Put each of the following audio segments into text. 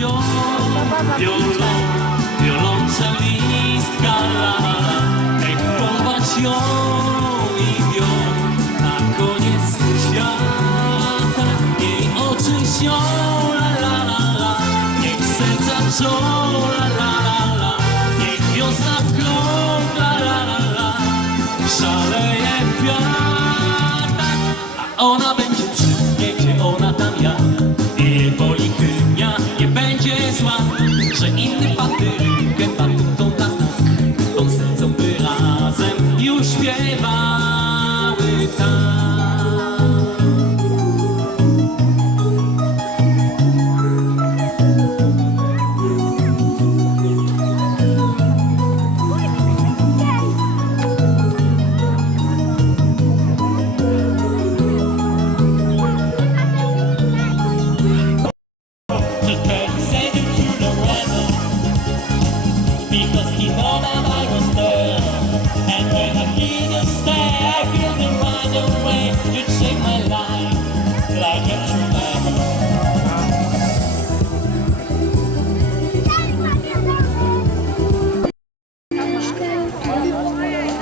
wiol. Ekolować ją i wią, na koniec świata. Jej oczy la. Niech serca. Niech wiosna. Szaleje będzie zła, że inny patyrkę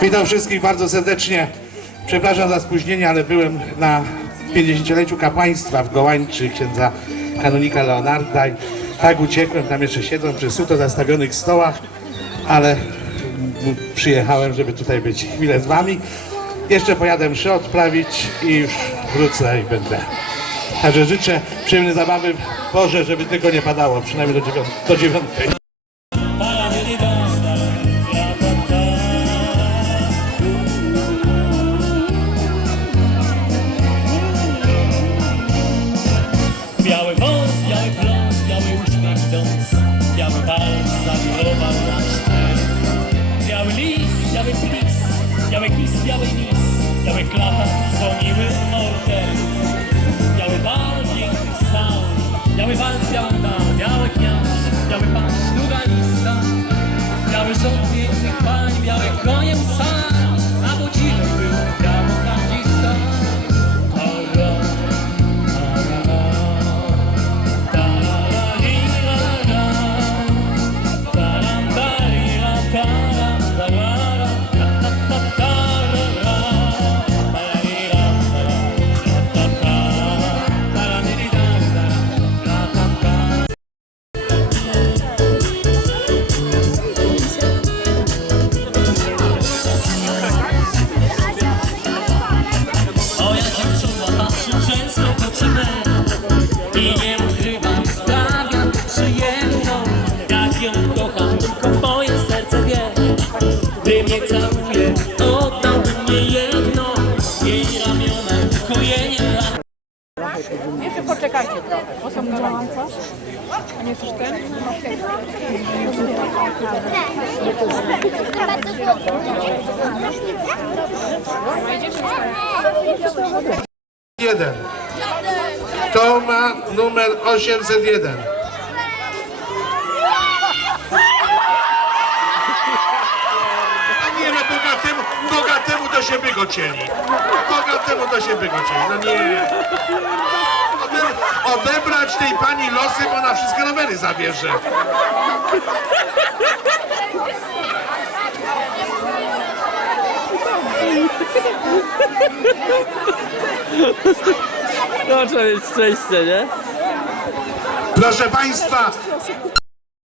Witam wszystkich bardzo serdecznie. Przepraszam za spóźnienie, ale byłem na 50-leciu kapłaństwa w Gołańczy księdza kanonika Leonarda i tak uciekłem, tam jeszcze siedzą przy suto zastawionych stołach, ale przyjechałem, żeby tutaj być chwilę z wami. Jeszcze pojadę mszę odprawić i już wrócę i będę. Także życzę przyjemnej zabawy w żeby tylko nie padało, przynajmniej do, dziewiąt, do dziewiątej. Biały wąs, biały pląs, biały uśmiech dąs Biały wals zawirował na sztyl Biały lis, biały plis, Biały kis, biały lis, biały klatan są miły order. Biały bal, piękny sound, biały bal, białą dal. Jeszcze poczekajcie trochę, bo są coś? A nie chcesz ten? Jeden. Kto ma numer 801? A nie no, bogatemu, bogatemu to się wygocieli. Bogatemu to się wygocieli. No nie. Ode, odebrać tej pani losy, bo ona wszystkie rowery zabierze. No trzeba mieć szczęście, nie? Proszę państwa,